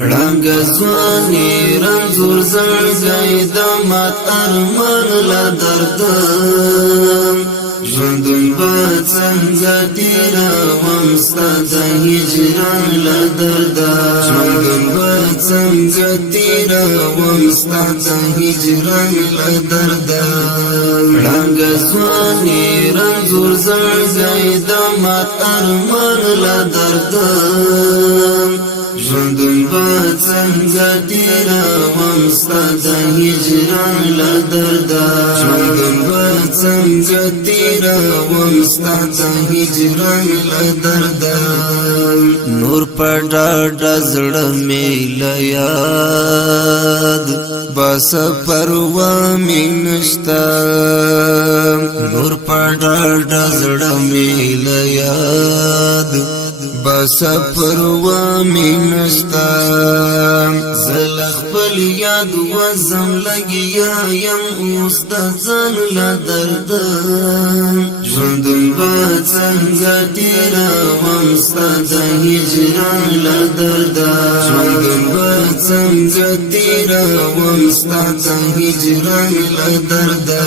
رنگ زوانی رنزور زرگای دامات ارمان لدردم ژوندون به څنګه تیروم ستا د هجران له درده ژوندون به څنګه تیروم ستا د هجران له درده ړنګ ځواني رنځور زړګی د مات ارمان له درده ژوندون به څنګه تیروم ستا د هجران له درده ژوندون به څنګه تیروم ستا د هجران له درده نور په ډاډه زړه مې له یاد بس پروا مې نشته نور په ډاډه زړه مې له یاد بس پروا مې نشته زه خپل یاد وزم لګیا یم اوس د ځان له درده ژوندون به څنګه تیروم ستا د هجران له درده ژوندون به څنګه تیروم ستا د هجران له درده